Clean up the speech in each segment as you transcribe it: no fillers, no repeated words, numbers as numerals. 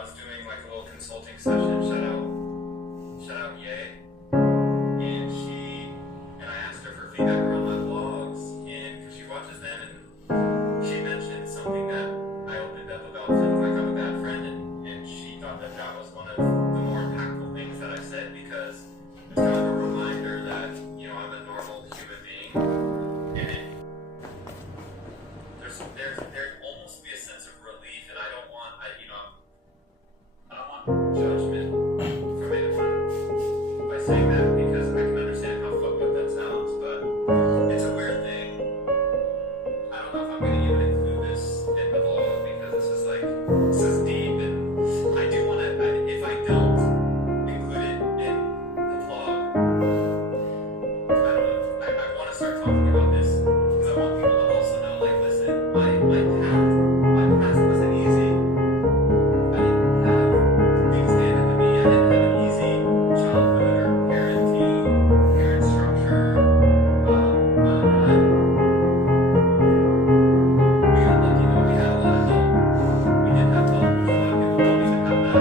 was doing like a little consulting session. Shout out, Yay. And I asked her for feedback around my vlogs, and because she watches them, and she mentioned something that I opened up about feeling like I'm a bad friend, and she thought that that was one of the more impactful things that I said, because it's kind of a reminder that, you know, I'm a normal human being, and there'd almost be a sense of relief, and I don't want judgment from anyone by saying that, because I can understand how fucked up that sounds, but it's a weird thing. I don't know if I'm going to even include this in the vlog, because this is deep, and I do want to, if I don't include it in the vlog, I don't know, I want to start talking about this, because I want people to also know, like, listen, my past wasn't easy. I didn't have things handed to me. I didn't have an easy childhood or parenting, parent structure. We got lucky though. We had a lot of help. We did have help. A lot of people don't even have that.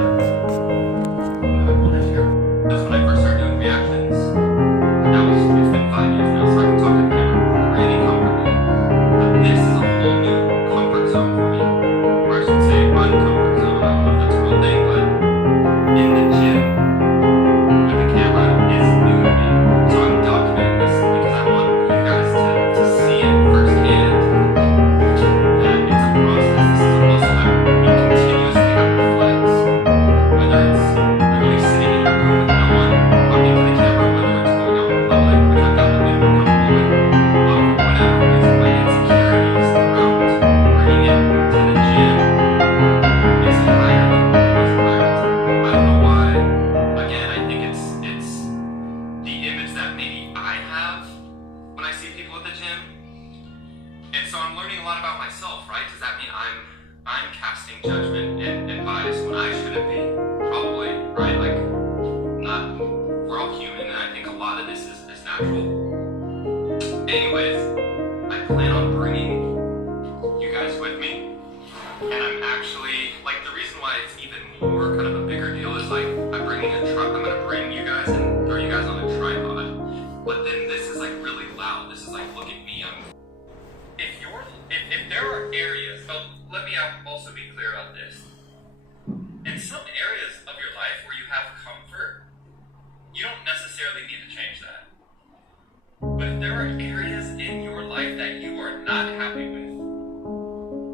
I want to share. That's when I first started doing reactions. It's been 5 years now, so I can talk to the camera really comfortably. But this is a whole new comfort zone for me. Or I should say uncomfort zone. I don't know if that's a real thing, but in the gym with the camera is new to me. So I'm documenting this because I want you guys to see it firsthand. That it's a process. This is a muscle that you continuously have to flex. Whether it's literally sitting in your room with no one talking to the camera, whether it's going out in public, which I've gotten a bit more comfortable with, but for whatever reason, my insecurities around bringing it to the gym is higher than most environments. I don't know why. Again, I think it's the image that maybe I have when I see people at the gym. And so I'm learning a lot about myself, right? Does that mean I'm casting judgment and bias when I shouldn't be? Probably, right? Like, we're all human, and I think a lot of this is natural. Anyways, I plan on bringing you guys with me. And I'm actually, like, the reason why it's even more kind of a bigger deal is, like, I'm gonna bring you guys and throw you guys on a tripod. But then this is, like, really loud. This is like, look at me. If there are areas, let me also be clear about this. In some areas of your life where you have comfort, you don't necessarily need to change that. But if there are areas in your life that you are not happy with,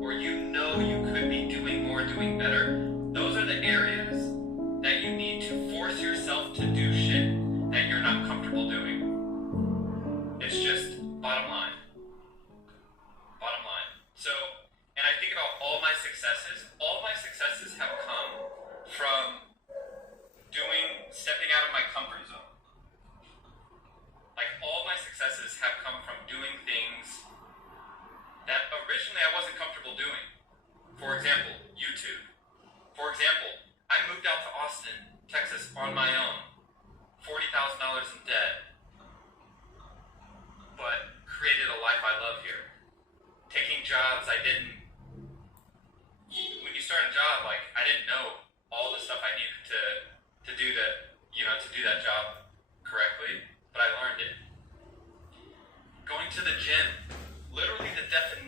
or you know you could be doing more, doing better, those are the areas that you need to force yourself to do shit that you're not comfortable doing. It's just bottom line. Bottom line. So, and I think about all my successes have come from stepping out of my comfort zone. Like, all my successes have come from doing things that originally I wasn't comfortable doing. For example, YouTube. For example, I moved out to Austin, Texas on my own, $40,000 in debt, but created a life I love here. Taking jobs when you start a job, like, I didn't know all the stuff I needed to do that job correctly, but I learned it. Going to the gym, literally the definition.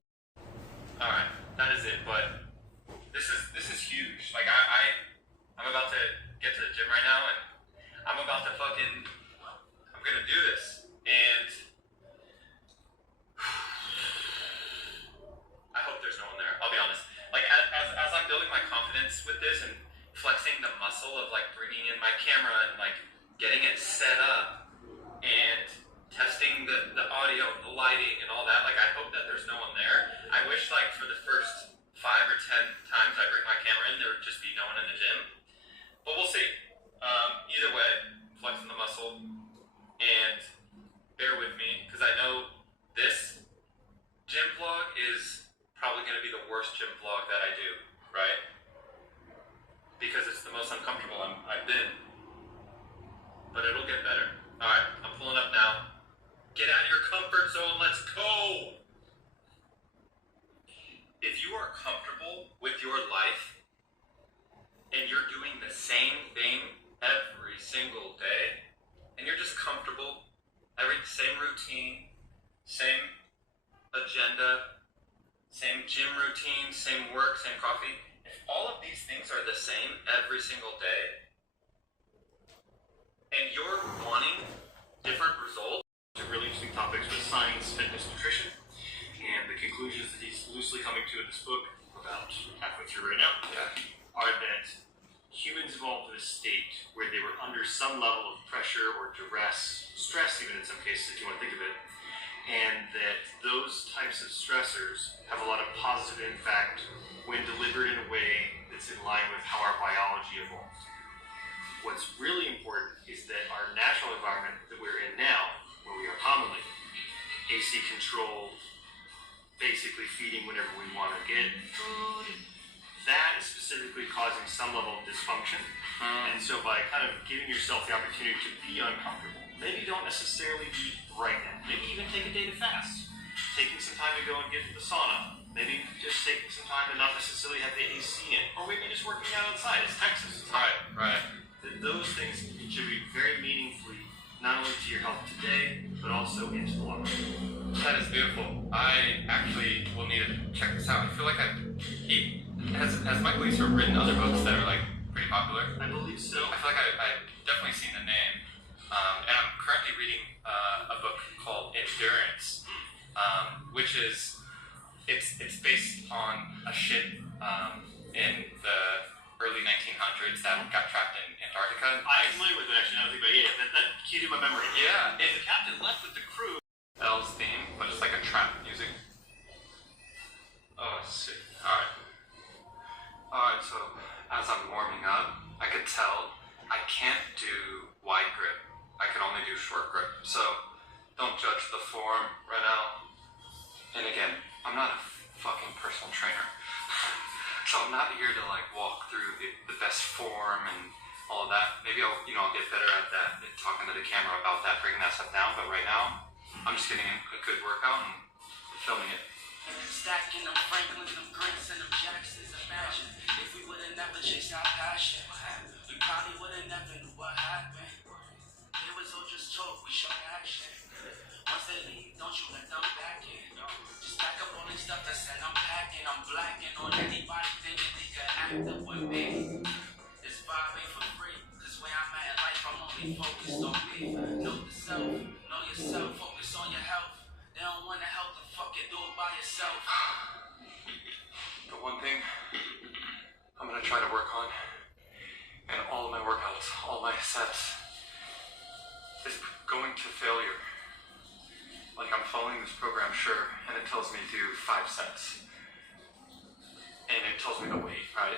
Alright, that is it, but this is huge. Like, I'm about to get to the gym right now, and I'm gonna do this, and I hope there's no one there. I'll be honest. Like, as I'm building my confidence with this and flexing the muscle of, like, bringing in my camera and, like, getting it set up and testing the audio, the lighting, and all that, like, I hope that there's no one there. I wish, like, for the first 5 or 10 times I bring my camera in, there would just be no one in the gym. But we'll see. Either way, flexing the muscle, and bear with me, because I know this gym vlog is probably going to be the worst gym vlog that I do, right? Because it's the most uncomfortable I've been. But it'll get better. Alright, I'm pulling up now. Get out of your comfort zone, let's go! If you are comfortable with your life, and you're same routine, same agenda, same gym routine, same work, same coffee, if all of these things are the same every single day, and you're wanting different results, really interesting topics with science, fitness, nutrition, and the conclusions that he's loosely coming to in this book, about halfway through right now, are that humans evolved in a state where they were under some level of pressure or duress, stress even in some cases if you want to think of it, and that those types of stressors have a lot of positive impact when delivered in a way that's in line with how our biology evolved. What's really important is that our natural environment that we're in now, where we are commonly, AC controlled, basically feeding whenever we want to get food, that is specifically causing some level of dysfunction. And so by kind of giving yourself the opportunity to be uncomfortable, maybe you don't necessarily eat right now, maybe even take a day to fast, taking some time to go and get to the sauna, maybe just taking some time to not necessarily have the AC in, or maybe just working out outside. It's Texas. It's hot. Right. That those things contribute very meaningfully, not only to your health today, but also into the long run. That is beautiful. I actually will need to check this out. I feel like has Michael Easter written other books that are like pretty popular? I believe so. I feel like I've definitely seen the name. And I'm currently reading a book called Endurance, which is it's based on a ship in the early 1900s that got trapped in Antarctica. I'm familiar with it actually. Now I think about it. That keyed in my memory. Yeah, and the captain left with the crew. Elle's theme, but it's like a trap music. Oh, sick. Alright, so as I'm warming up, I could tell I can't do wide grip. I can only do short grip. So don't judge the form right now. And again, I'm not a fucking personal trainer. So I'm not here to like walk through the best form and all of that. Maybe I'll get better at that, at talking to the camera about that, breaking that stuff down. But right now, I'm just getting a good workout and filming it. Stacking them Franklins, them Grants, and them Jacksons. Imagine if we would've never chased our passion. We probably would've never knew what happened. It was all just talk, we showed action. Once they leave, don't you let them back in. Just pack up all this stuff that said I'm packing. I'm blacking on anybody thinking they could act up with me. This vibe ain't for free, cause where I'm at in life, I'm only focused on me. Know the self, know yourself, focus on your health. They don't wanna help the fucking do it by yourself. The one thing I'm gonna try to work on in all of my workouts, all my sets, is going to failure. Like I'm following this program, sure, and it tells me to do 5 sets. And it tells me to wait, right?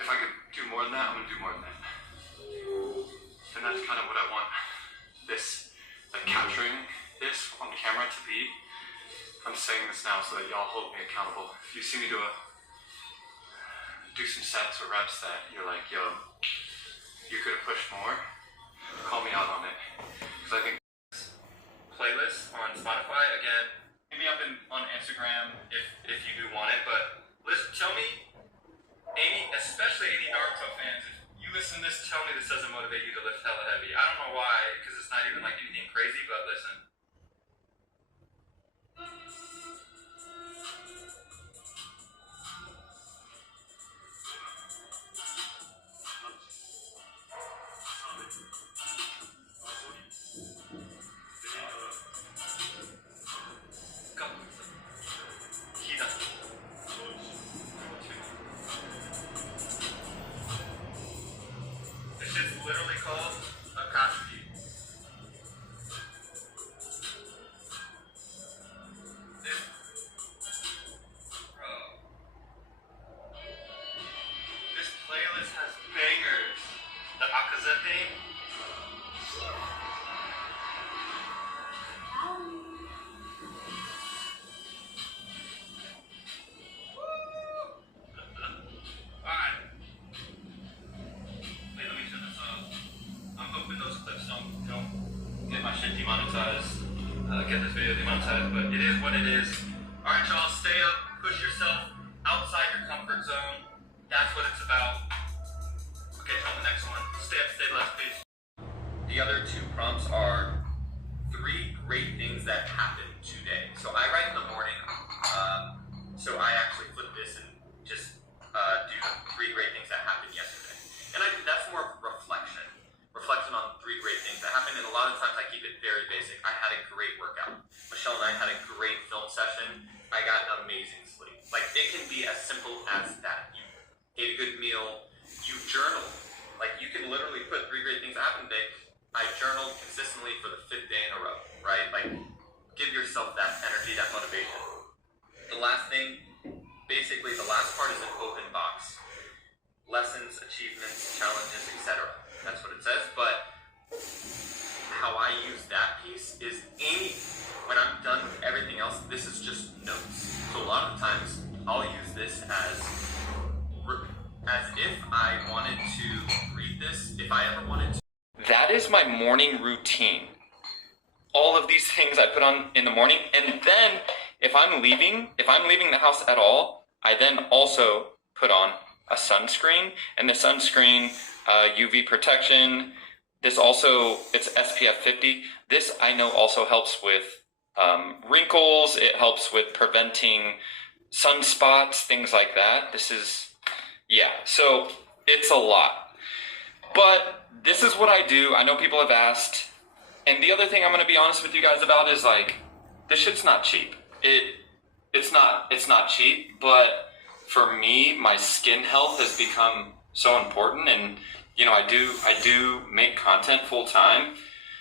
If I could do more than that, I'm gonna do more than that. And that's kind of what I want this, like capturing this on camera to be. I'm saying this now so that y'all hold me accountable. If you see me do some sets or reps that you're like, yo, you could have pushed more, call me out on it. Because I think playlist on Spotify, again, hit me up on Instagram if you do want it, but tell me, especially any Naruto fans, if you listen to this, tell me this doesn't motivate you to lift hella heavy. I don't know why, because it's not even like anything crazy, but listen. Literally called Akatsuki. This playlist has bangers. The Akazete. Alright. Wait, let me turn this off. I'm hoping those clips don't get my shit demonetized, get this video demonetized, but it is what it is. Alright y'all, stay up, push yourself outside your comfort zone. That's what it's about. Okay, on the next one. Stay up, stay blessed, peace. The other 2 prompts are 3 great things that happened today. So I write in the morning, so I actually flip this and just do 3 great things that happened yesterday. And that's more of reflection on 3 great things that happened. And a lot of times I keep it very basic. I had a great workout. Michelle and I had a great film session. I got amazing sleep. Like, it can be as simple as that. You ate a good meal, you journaled. Like, you can literally put 3 great things that happened today. I journaled consistently for the 5th day in a row, right? Like, give yourself that energy, that motivation. The last thing, basically the last part is an open box. Lessons, achievements, challenges, etc. That's what it says. But how I use that piece is when I'm done with everything else, this is just notes. So a lot of times I'll use this as if I wanted to read this, if I ever wanted to. That is my morning routine. All of these things I put on in the morning, and then if I'm leaving the house at all, I then also put on a sunscreen, and the sunscreen, UV protection. This also, it's SPF 50. This I know also helps with wrinkles. It helps with preventing sunspots, things like that. So it's a lot. But this is what I do. I know people have asked. And the other thing I'm going to be honest with you guys about is, like, this shit's not cheap. It's not cheap, but for me, my skin health has become so important, and you know, I do make content full time,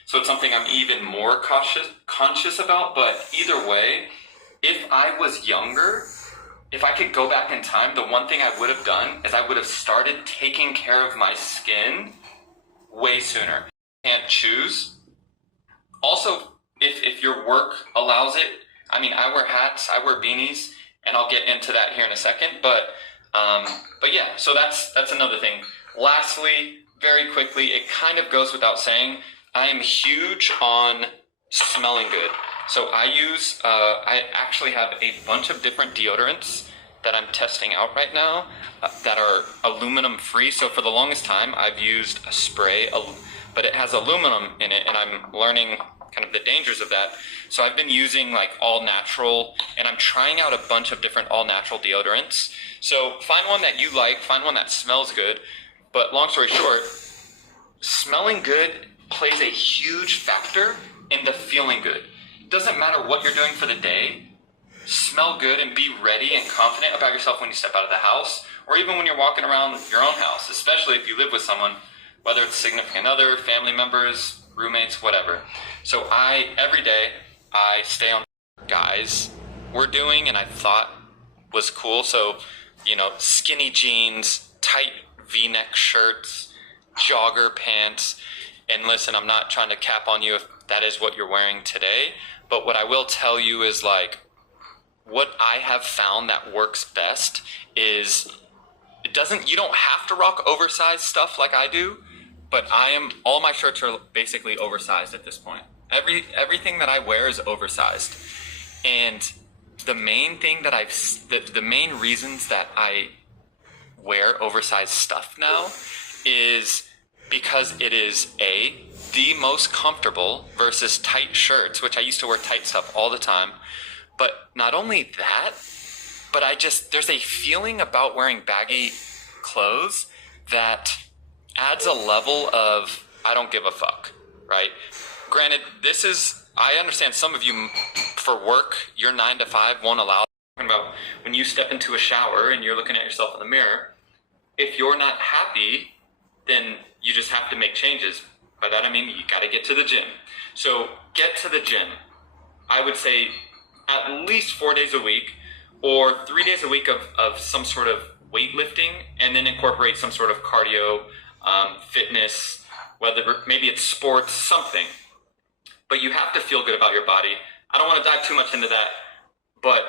so it's something I'm even more conscious about. But either way, if I was younger, if I could go back in time, the one thing I would have done is I would have started taking care of my skin way sooner. Can't choose. Also, if your work allows it, I mean, I wear hats, I wear beanies, and I'll get into that here in a second. But yeah, so that's another thing. Lastly, very quickly, it kind of goes without saying, I am huge on smelling good. So I actually have a bunch of different deodorants that I'm testing out right now that are aluminum free. So for the longest time, I've used a spray, but it has aluminum in it, and I'm learning kind of the dangers of that. So I've been using like all natural, and I'm trying out a bunch of different all natural deodorants. So find one that you like, find one that smells good. But long story short, smelling good plays a huge factor in the feeling good. It doesn't matter what you're doing for the day. Smell good and be ready and confident about yourself when you step out of the house, or even when you're walking around your own house, especially if you live with someone, whether it's significant other, family members, roommates, whatever. So every day, I stay on guys were doing and I thought was cool. So, you know, skinny jeans, tight V-neck shirts, jogger pants. And listen, I'm not trying to cap on you if that is what you're wearing today, but what I will tell you is, like, what I have found that works best is you don't have to rock oversized stuff like I do, but all my shirts are basically oversized at this point. Everything that I wear is oversized. And the main thing that the main reasons that I wear oversized stuff now is because it is the most comfortable versus tight shirts, which I used to wear tight stuff all the time. But not only that, but there's a feeling about wearing baggy clothes that adds a level of, I don't give a fuck, right? Granted, I understand some of you, for work, your 9 to 5 won't allow. I'm talking about when you step into a shower and you're looking at yourself in the mirror, if you're not happy, then you just have to make changes. By that I mean you gotta get to the gym. So get to the gym. I would say at least 4 days a week, or 3 days a week of some sort of weightlifting, and then incorporate some sort of cardio, fitness, whether maybe it's sports, something. But you have to feel good about your body. I don't want to dive too much into that, but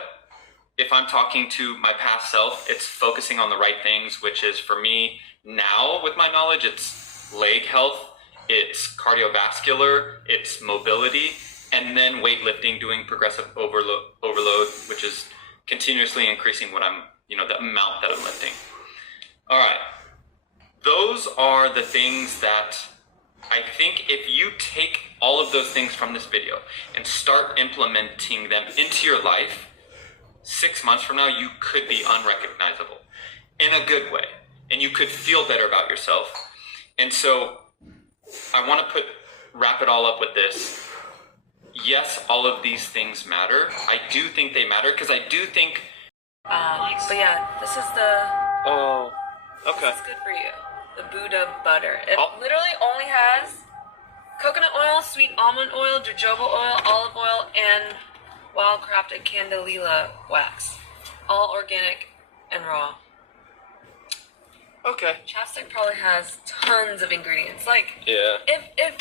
if I'm talking to my past self, it's focusing on the right things, which is, for me now with my knowledge, it's leg health, it's cardiovascular, it's mobility, and then weightlifting, doing progressive overload, which is continuously increasing the amount that I'm lifting. All right. Those are the things that I think if you take all of those things from this video and start implementing them into your life, 6 months from now, you could be unrecognizable in a good way. And you could feel better about yourself. And so I want to wrap it all up with this. Yes, all of these things matter. I do think they matter because I do think... but yeah, this is the... Oh, okay. This is good for you. The Buddha butter. It literally only has coconut oil, sweet almond oil, jojoba oil, olive oil, and wild-crafted candelilla wax. All organic and raw. Okay. Chapstick probably has tons of ingredients. Like, yeah. If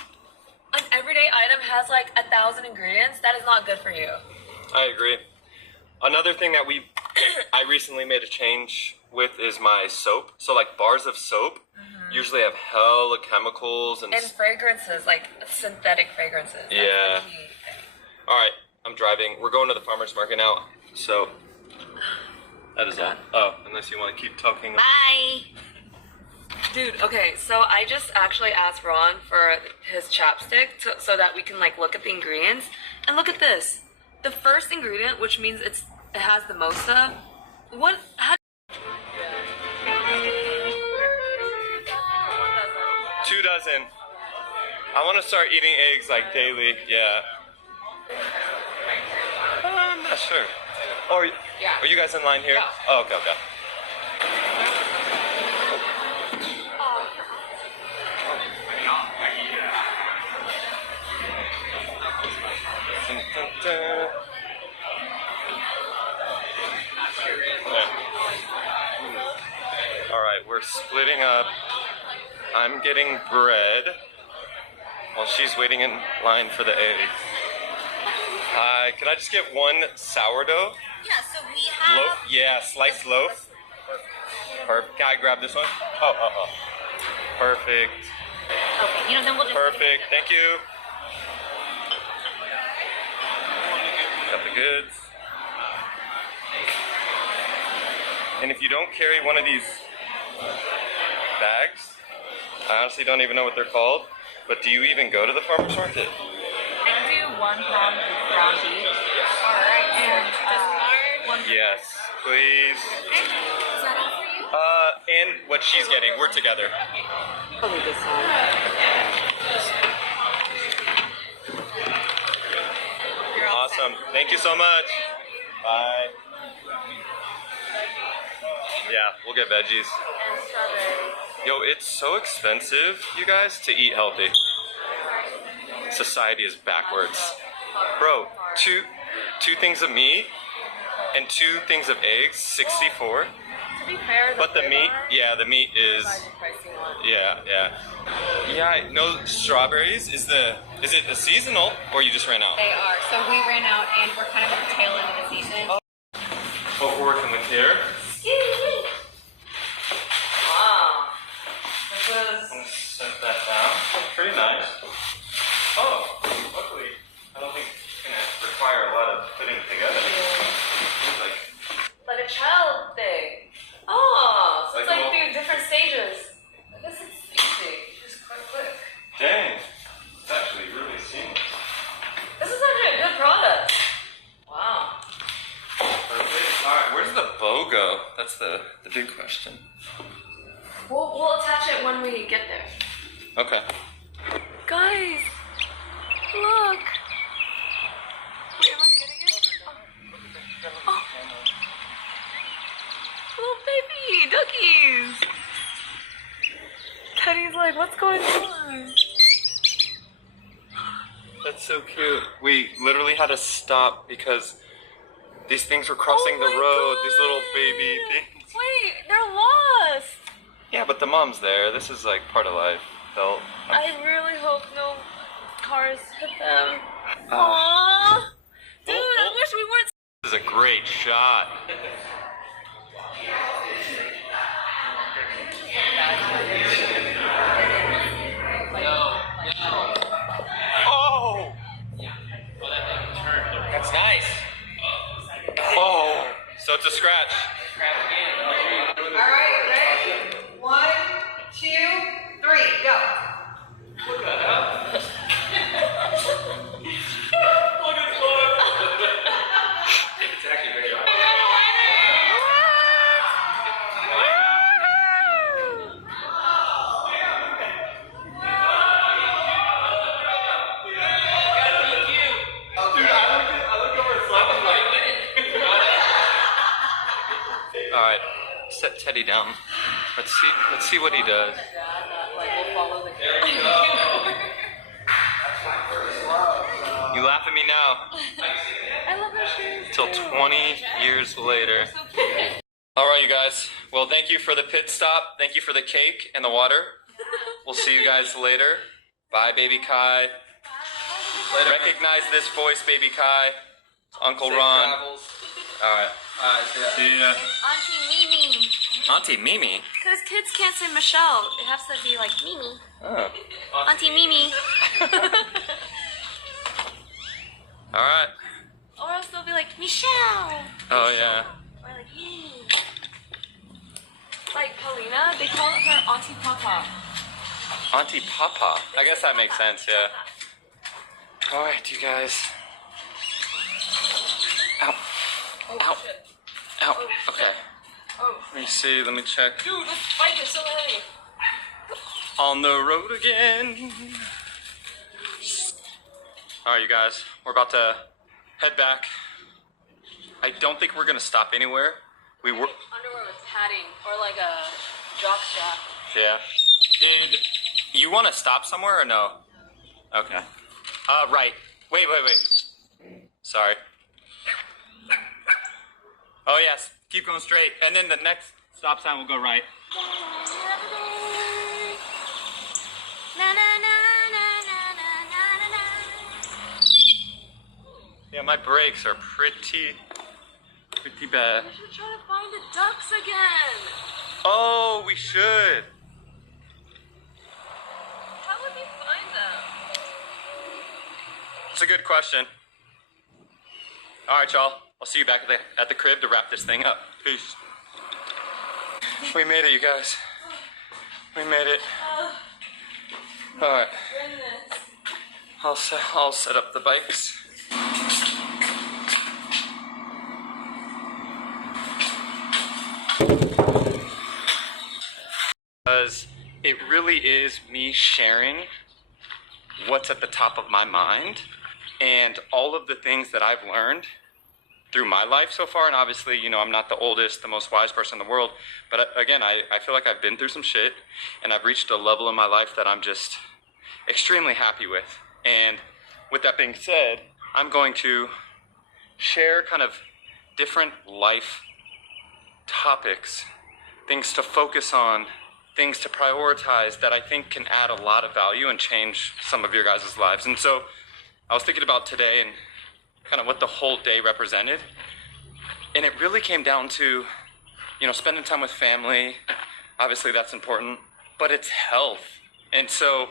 an everyday item has like 1,000 ingredients, that is not good for you. I agree. Another thing that I recently made a change with is my soap. So like bars of soap usually have hella chemicals and fragrances, like synthetic fragrances. That's yeah. the key thing. All right, I'm driving. We're going to the farmer's market now. So that is all. Oh, unless you want to keep talking. Bye. Dude, okay, so I just actually asked Ron for his chapstick so that we can like look at the ingredients. And look at this. The first ingredient, which means it has the most of. What? How? 2 dozen. I want to start eating eggs like daily. Yeah. I'm not sure. Or are you guys in line here? Yeah. Oh, okay, okay. Alright, we're splitting up. I'm getting bread while she's waiting in line for the eggs. Hi, can I just get one sourdough? Yeah, so we have... Loaf? Yeah, sliced loaf. Perfect. Can I grab this one? Oh. Perfect. Okay, you know, then we'll just... Perfect. Thank you. Got the goods. And if you don't carry one of these bags, I honestly don't even know what they're called, but do you even go to the farmer's market? I do 1 pound ground beef. Alright, and one... Yes, please. Okay. Is that all for you? And what she's getting, we're together. Probably this one. You're all Awesome. Thank you so much. Bye. Yeah, we'll get veggies. And strawberries. Yo, it's so expensive, you guys, to eat healthy. Society is backwards. Bro, two things of meat and 2 things of eggs, 64. To be fair, But the meat, yeah, the meat is, yeah. No strawberries. Is it a seasonal or you just ran out? They are. So we ran out and we're kind of at the tail end of the season. What we're working with here. Excuse me. Wow. This is... I'm gonna set that down. Pretty nice. Oh, luckily, I don't think it's gonna require a lot of putting together. Seems like a child thing. Oh, so it's Like like a through different stages. I guess it's easy. Just quick. dang, it's actually really seamless. This is actually a good product. Wow. Perfect. All right, where's the bow go? That's the big question. We'll attach it when we get there. Okay. Guys, look. Wait, am I getting it? Oh. Little baby duckies. Teddy's like, what's going on? That's so cute. We literally had to stop because these things were crossing the road. These little baby things. Wait, they're lost. Yeah, but the mom's there. This is like part of life. I really hope no cars hit them. Aww. Dude, I wish we weren't. This is a great shot. Oh! That's nice. Oh, so it's a scratch. Alright, ready? 1, 2, 3, go. What the hell? set Teddy down. Let's see what he does. You laugh at me now. I love her shoes. Till 20 years later. All right, you guys. Well, thank you for the pit stop. Thank you for the cake and the water. We'll see you guys later. Bye, baby Kai. Recognize this voice, baby Kai. Uncle Ron. All right. See ya. Auntie Mimi. Auntie Mimi. Because kids can't say Michelle. It has to be like Mimi. Oh. Auntie Mimi. All right. Or else they'll be like Michelle. Oh yeah. Or like Mimi. Like Paulina, they call her Auntie Papa. Auntie Papa. I guess that makes sense, yeah. All right, you guys. Ow. Ow. Ow. Okay. Oh. Let me see. Let me check. Dude, this bike is so heavy. On the road again. All right, you guys. We're about to head back. I don't think we're gonna stop anywhere. We were. Underwear with padding or like a jock strap. Yeah. Did you want to stop somewhere or no? Okay. Right. Wait. Sorry. Oh yes. Keep going straight, and then the next stop sign will go right. Yeah, my brakes are pretty bad. We should try to find the ducks again. Oh, we should. How would we find them? It's a good question. All right, y'all. I'll see you back at the crib to wrap this thing up. Peace. We made it, you guys. We made it. All right. I'll set up the bikes. Because it really is me sharing what's at the top of my mind and all of the things that I've learned through my life so far. And obviously, you know, I'm not the oldest, the most wise person in the world, but again, I feel like I've been through some shit and I've reached a level in my life that I'm just extremely happy with. And with that being said, I'm going to share kind of different life topics, things to focus on, things to prioritize that I think can add a lot of value and change some of your guys' lives. And so I was thinking about today and kind of what the whole day represented. And it really came down to, you know, spending time with family. Obviously that's important, but it's health. And so,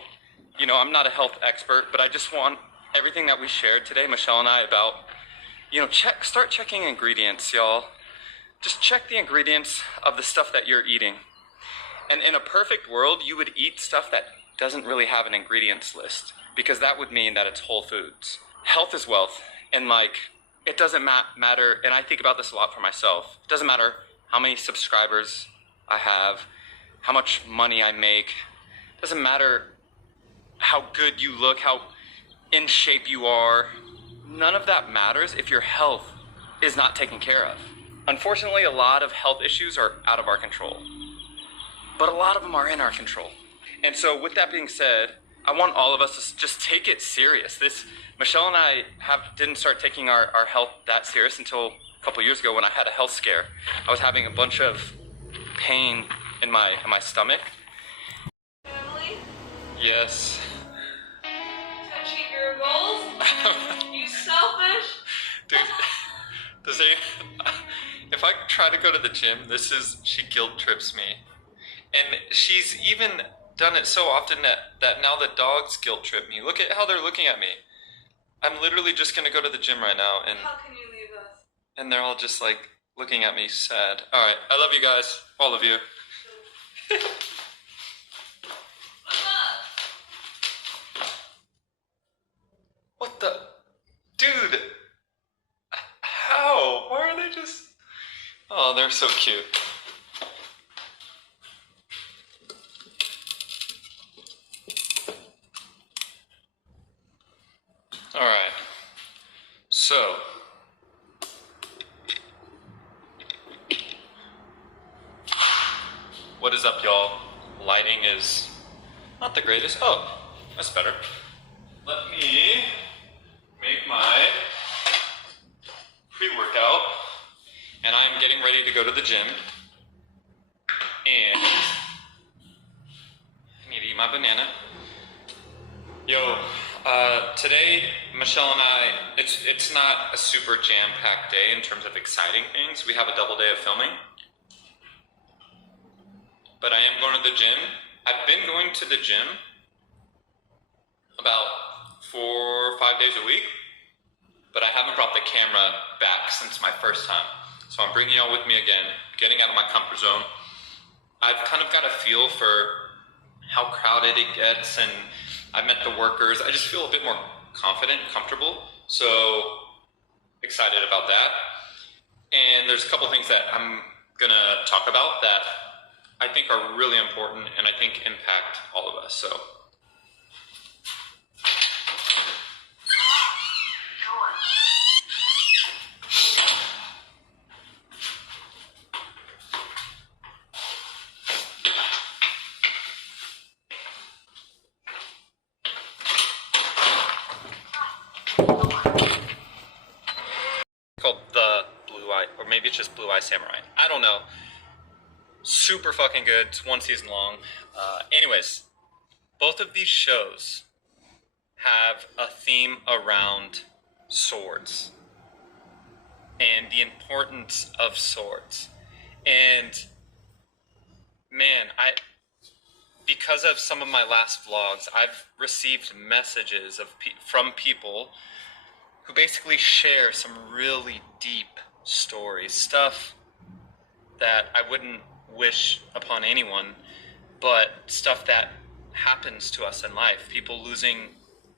you know, I'm not a health expert, but I just want everything that we shared today, Michelle and I, about, you know, start checking ingredients, y'all. Just check the ingredients of the stuff that you're eating. And in a perfect world, you would eat stuff that doesn't really have an ingredients list, because that would mean that it's whole foods. Health is wealth, and like, it doesn't matter, and I think about this a lot for myself. It doesn't matter how many subscribers I have, how much money I make. It doesn't matter how good you look, how in shape you are. None of that matters if your health is not taken care of. Unfortunately, a lot of health issues are out of our control, but a lot of them are in our control. And so with that being said, I want all of us to just take it serious. Michelle and I didn't start taking our health that serious until a couple years ago when I had a health scare. I was having a bunch of pain in my stomach. Family? Yes. To achieve your goals? You selfish? Dude, if I try to go to the gym, she guilt trips me. And she's even done it so often that now the dogs guilt trip me. Look at how they're looking at me. I'm literally just gonna go to the gym right now, and How can you leave us? and they're all just like looking at me sad. All right, I love you guys, all of you. What the, dude? How? Why are they just? Oh, they're so cute. All right. So, What is up, y'all? Lighting is not the greatest. Oh, that's better. Let me make my pre-workout, and I'm getting ready to go to the gym, and I need to eat my banana. Yo, today, Michelle and I, it's not a super jam-packed day in terms of exciting things. We have a double day of filming. But I am going to the gym. I've been going to the gym about 4 or 5 days a week, but I haven't brought the camera back since my first time. So I'm bringing y'all with me again, getting out of my comfort zone. I've kind of got a feel for how crowded it gets, and I've met the workers. I just feel a bit more confident and comfortable. So excited about that. And there's a couple things that I'm gonna talk about that I think are really important and I think impact all of us. So called The Blue Eye, or maybe it's just Blue Eye Samurai. I don't know. Super fucking good. It's 1 season long. Anyways, both of these shows have a theme around swords and the importance of swords. And man, because of some of my last vlogs, I've received messages from people who basically share some really deep stories, stuff that I wouldn't wish upon anyone, but stuff that happens to us in life. People losing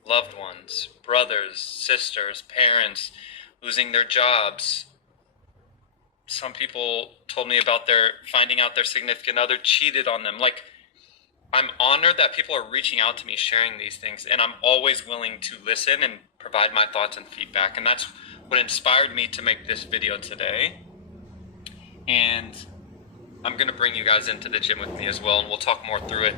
loved ones, brothers, sisters, parents, losing their jobs. Some people told me about finding out their significant other cheated on them. Like, I'm honored that people are reaching out to me, sharing these things, and I'm always willing to listen and provide my thoughts and feedback. And that's what inspired me to make this video today. And I'm going to bring you guys into the gym with me as well, and we'll talk more through it,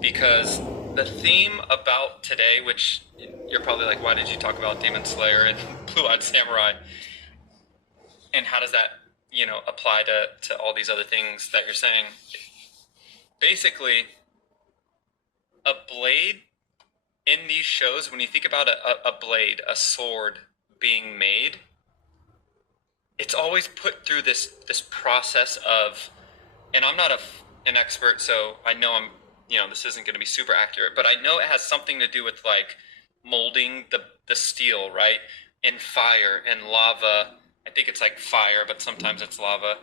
because the theme about today, which you're probably like, why did you talk about Demon Slayer and Blue-Eyed Samurai? And how does that, apply to all these other things that you're saying? Basically, a blade in these shows, when you think about a blade, a sword being made, it's always put through this process of, and I'm not an expert, so I know this isn't going to be super accurate, but I know it has something to do with like molding the steel, right? In fire and lava. I think it's like fire, but sometimes it's lava.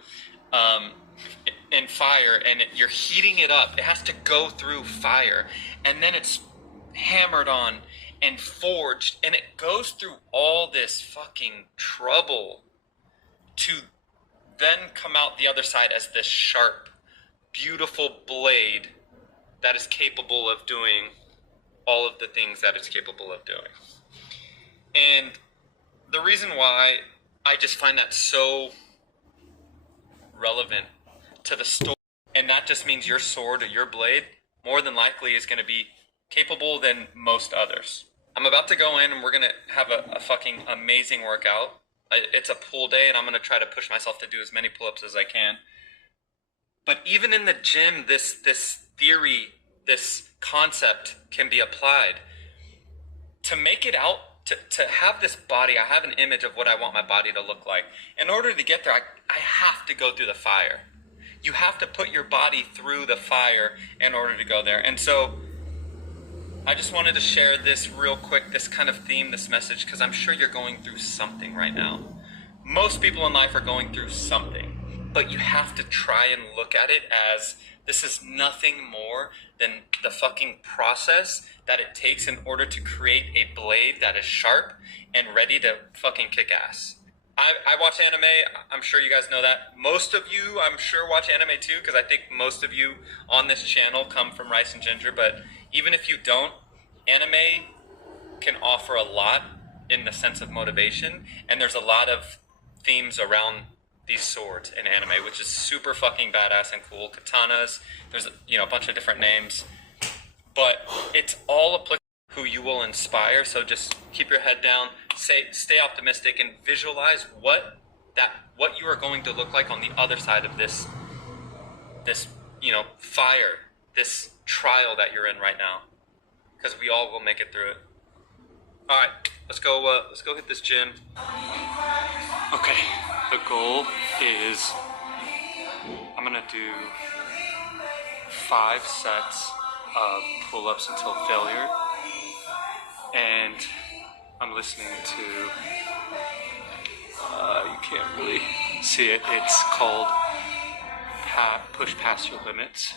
In fire, and you're heating it up. It has to go through fire, and then it's hammered on and forged, and it goes through all this fucking trouble to then come out the other side as this sharp, beautiful blade that is capable of doing all of the things that it's capable of doing. And the reason why I just find that so relevant to the story, and that just means your sword or your blade more than likely is going to be capable than most others. I'm about to go in and we're going to have a fucking amazing workout. It's a pull day, and I'm going to try to push myself to do as many pull-ups as I can. But even in the gym, this theory, this concept can be applied. To make it out, to have this body, I have an image of what I want my body to look like. In order to get there, I have to go through the fire. You have to put your body through the fire in order to go there. And so I just wanted to share this real quick, this kind of theme, this message, because I'm sure you're going through something right now. Most people in life are going through something, but you have to try and look at it as this is nothing more than the fucking process that it takes in order to create a blade that is sharp and ready to fucking kick ass. I watch anime. I'm sure you guys know that. Most of you, I'm sure, watch anime too, because I think most of you on this channel come from Rice and Ginger. But even if you don't, anime can offer a lot in the sense of motivation, and there's a lot of themes around these swords in anime, which is super fucking badass and cool. Katanas, there's a bunch of different names, but it's all applicable to who you will inspire. So just keep your head down, stay optimistic, and visualize what you are going to look like on the other side of this fire, this trial that you're in right now, because we all will make it through it. All right, let's go hit this gym. Okay, the goal is I'm gonna do 5 sets of pull-ups until failure, and I'm listening to, you can't really see it, it's called Push Past Your Limits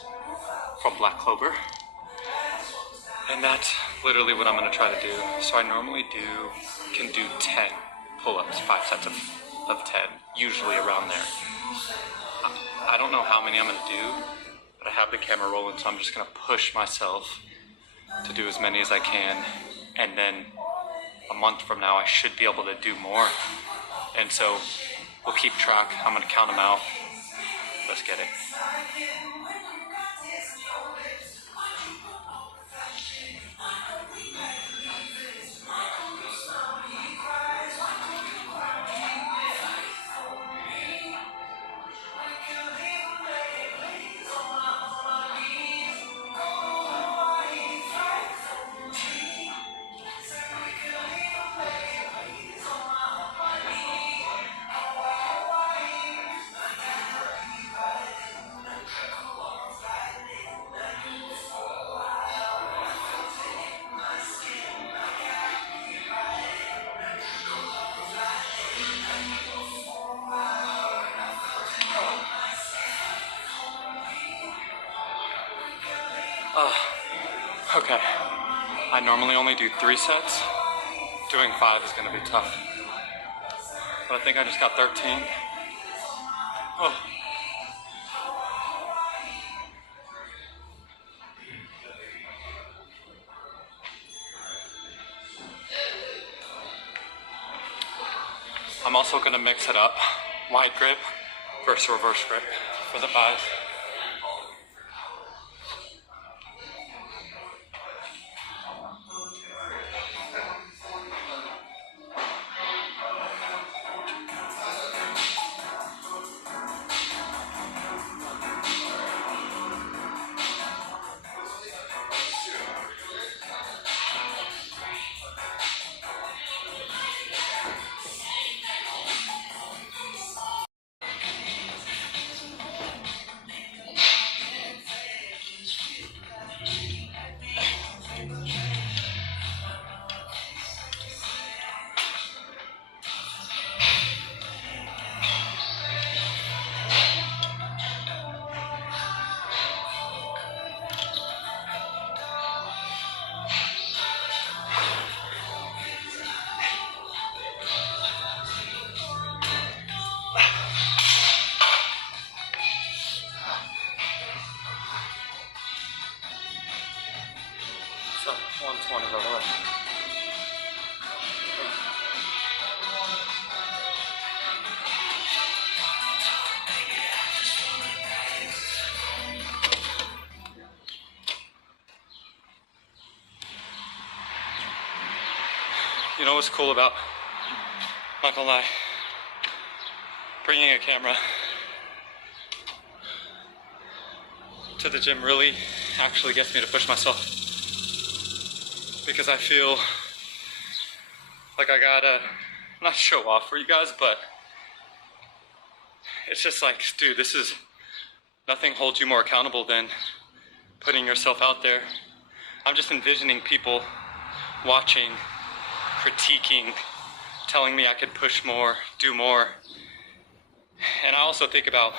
from Black Clover. And that's literally what I'm gonna try to do. So I normally can do 10 pull-ups, 5 sets of 10, usually around there. I don't know how many I'm gonna do, but I have the camera rolling, so I'm just gonna push myself to do as many as I can. And then a month from now, I should be able to do more. And so we'll keep track. I'm gonna count them out. Let's get it. Okay, I normally only do 3 sets. Doing 5 is gonna be tough. But I think I just got 13. Oh. I'm also gonna mix it up. Wide grip versus reverse grip for the 5. So 120 by the way. You know what's cool about, not gonna lie, bringing a camera to the gym really actually gets me to push myself, because I feel like I gotta not show off for you guys, but it's just like, dude, this is, nothing holds you more accountable than putting yourself out there. I'm just envisioning people watching, critiquing, telling me I could push more, do more. And I also think about,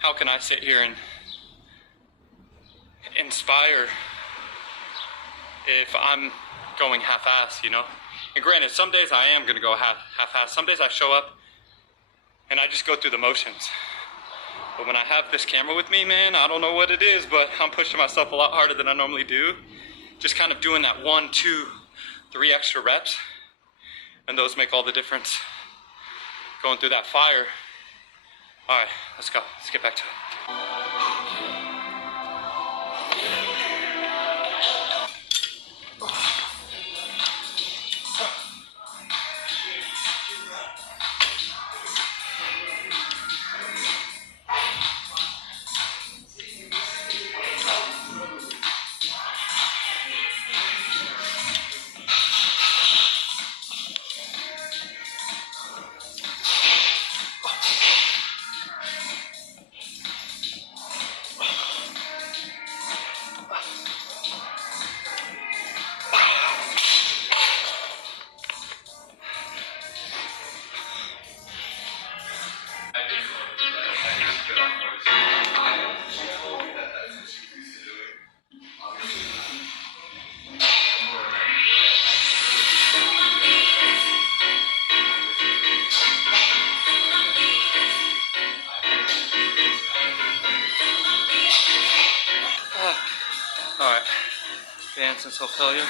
how can I sit here and inspire if I'm going half-ass, you know? And granted, some days I am gonna go half-ass. Some days I show up and I just go through the motions. But when I have this camera with me, man, I don't know what it is, but I'm pushing myself a lot harder than I normally do. Just kind of doing that 1, 2, 3 extra reps. And those make all the difference. Going through that fire. All right, let's go. Let's get back to it. All right, dance until failure,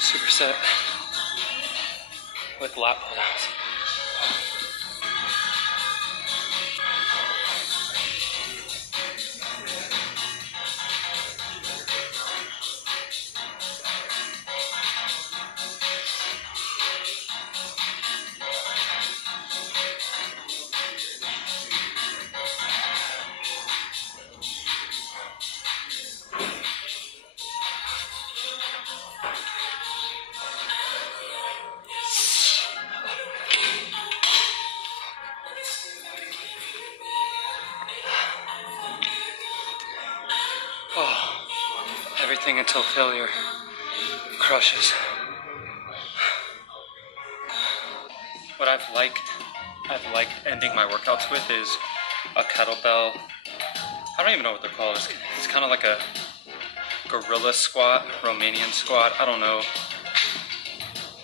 superset with lat pull downs. Oh, everything until failure crushes. What I've liked ending my workouts with is a kettlebell. I don't even know what they're called. It's kind of like a gorilla squat, Romanian squat. I don't know.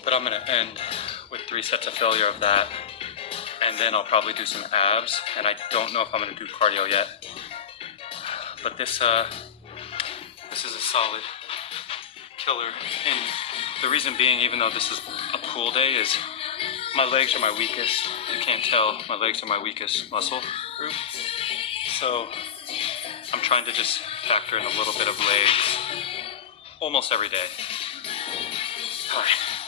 But I'm gonna end with 3 sets of failure of that. And then I'll probably do some abs. And I don't know if I'm gonna do cardio yet. But this is a solid killer. And the reason being, even though this is a pool day, is my legs are my weakest. You can't tell, my legs are my weakest muscle group. So I'm trying to just factor in a little bit of legs almost every day. All right.